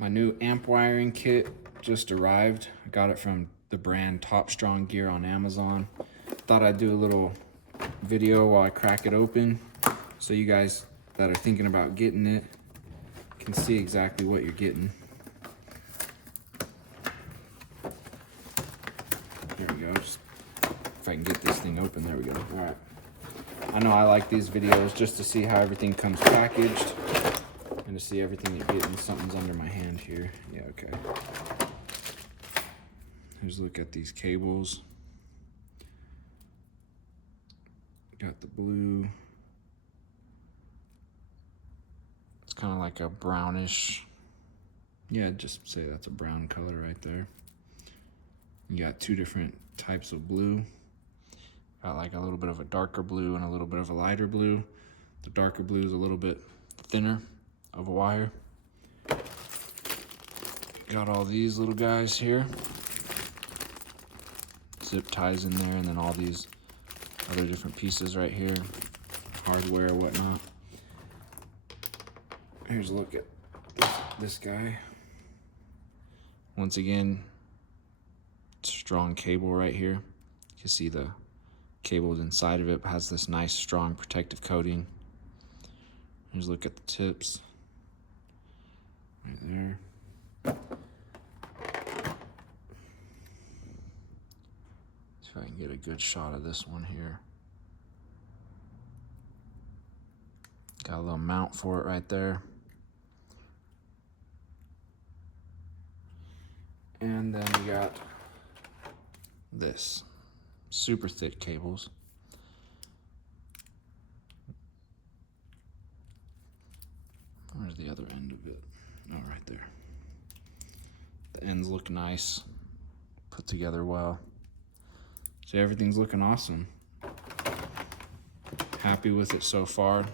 My new amp wiring kit just arrived. I got it from the brand TOPSTRONGGEAR on Amazon. Thought I'd do a little video while I crack it open so you guys that are thinking about getting it can see exactly what you're getting. There we go. Just, if I can get this thing open, there we go. All right. I know I like these videos just to see how everything comes packaged and to see everything you're getting. Something's under my hand here. Yeah, okay. Here's a look at these cables. Got the blue. It's kind of like a brownish. Yeah, just say that's a brown color right there. You got two different types of blue. Got like a little bit of a darker blue and a little bit of a lighter blue. The darker blue is a little bit thinner of a wire. Got all these little guys here. Zip ties in there, and then all these other different pieces right here. Hardware, whatnot. Here's a look at this guy. Once again, strong cable right here. You can see the cable inside of it has this nice strong protective coating. Here's a look at the tips right there. See if I can get a good shot of this one here. Got a little mount for it right there. And then we got this super thick cables. Where's the other end of it? Oh, right there. The ends look nice, put together well. So everything's looking awesome. Happy with it so far.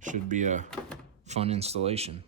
Should be a fun installation.